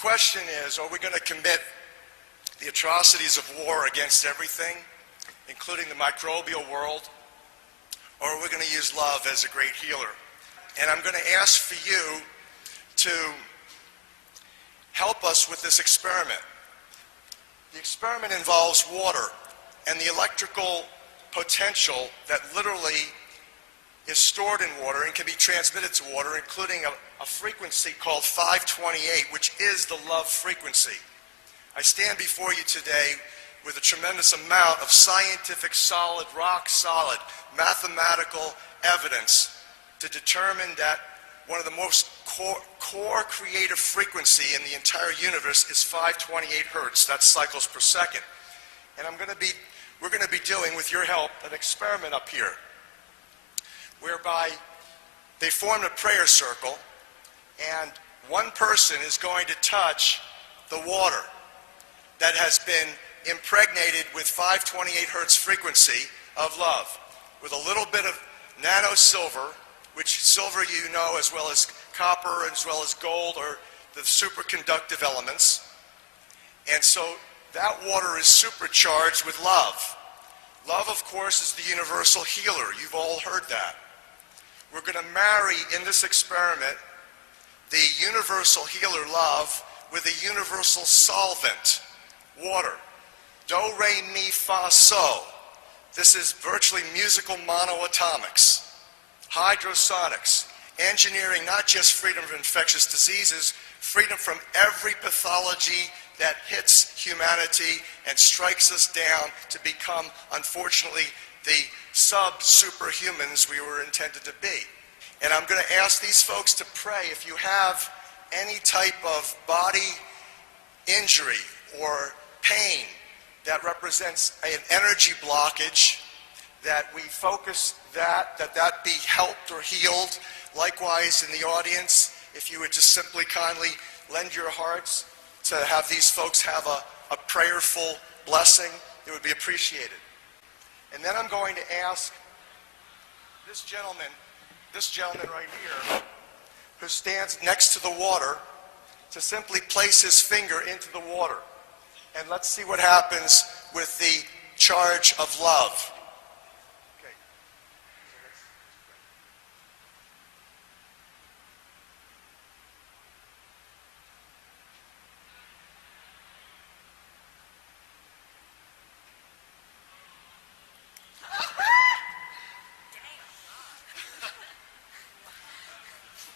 question is, are we going to commit the atrocities of war against everything, including the microbial world, or are we going to use love as a great healer? And I'm going to ask for you to help us with this experiment. The experiment involves water and the electrical potential that literally is stored in water and can be transmitted to water, including a frequency called 528, which is the love frequency. I stand before you today with a tremendous amount of scientific, solid, rock solid, mathematical evidence to determine that one of the most core creative frequency in the entire universe is 528 hertz. That's cycles per second. And we're going to be doing, with your help, an experiment up here, whereby they formed a prayer circle, and one person is going to touch the water that has been impregnated with 528 hertz frequency of love, with a little bit of nano silver, which silver you know as well as copper, as well as gold, are the superconductive elements. And so that water is supercharged with love. Love, of course, is the universal healer. You've all heard that. We're going to marry, in this experiment, the universal healer love with a universal solvent, water. Do, re, mi, fa, so. This is virtually musical monoatomics, hydrosonics, engineering not just freedom from infectious diseases, freedom from every pathology that hits humanity and strikes us down to become, unfortunately, the sub-superhumans we were intended to be. And I'm going to ask these folks to pray if you have any type of body injury or pain that represents an energy blockage, that we focus that be helped or healed. Likewise, in the audience, if you would just simply kindly lend your hearts to have these folks have a prayerful blessing, it would be appreciated. And then I'm going to ask this gentleman right here, who stands next to the water, to simply place his finger into the water. And let's see what happens with the charge of love. Okay.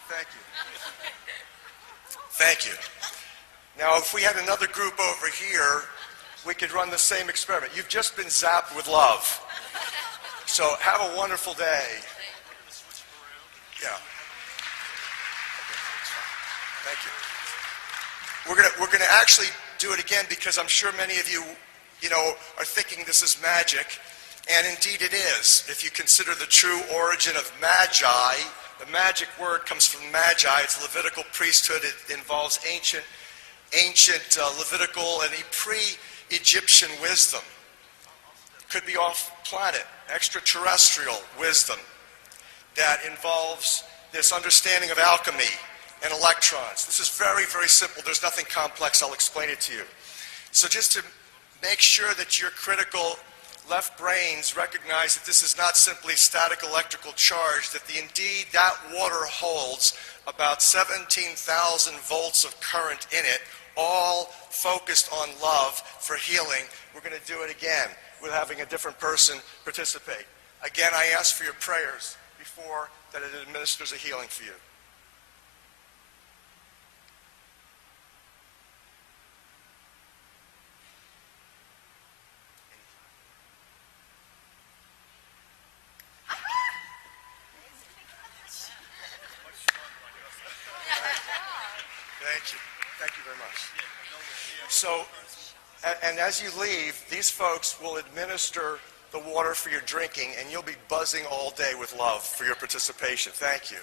Thank you. Thank you. Now, if we had another group over here, we could run the same experiment. You've just been zapped with love. So have a wonderful day. Yeah. Thank you. We're gonna actually do it again, because I'm sure many of you, are thinking this is magic, and indeed it is. If you consider the true origin of magi, the magic word comes from magi. It's Levitical priesthood. It involves ancient Levitical and pre-Egyptian wisdom. Could be off-planet, extraterrestrial wisdom that involves this understanding of alchemy and electrons. This is very, very simple. There's nothing complex. I'll explain it to you. So just to make sure that your critical left brains recognize that this is not simply static electrical charge, that indeed that water holds about 17,000 volts of current in it, all focused on love for healing. We're going to do it again with having a different person participate. Again, I ask for your prayers before that it administers a healing for you. Thank you. Thank you very much. So, and as you leave, these folks will administer the water for your drinking, and you'll be buzzing all day with love for your participation. Thank you.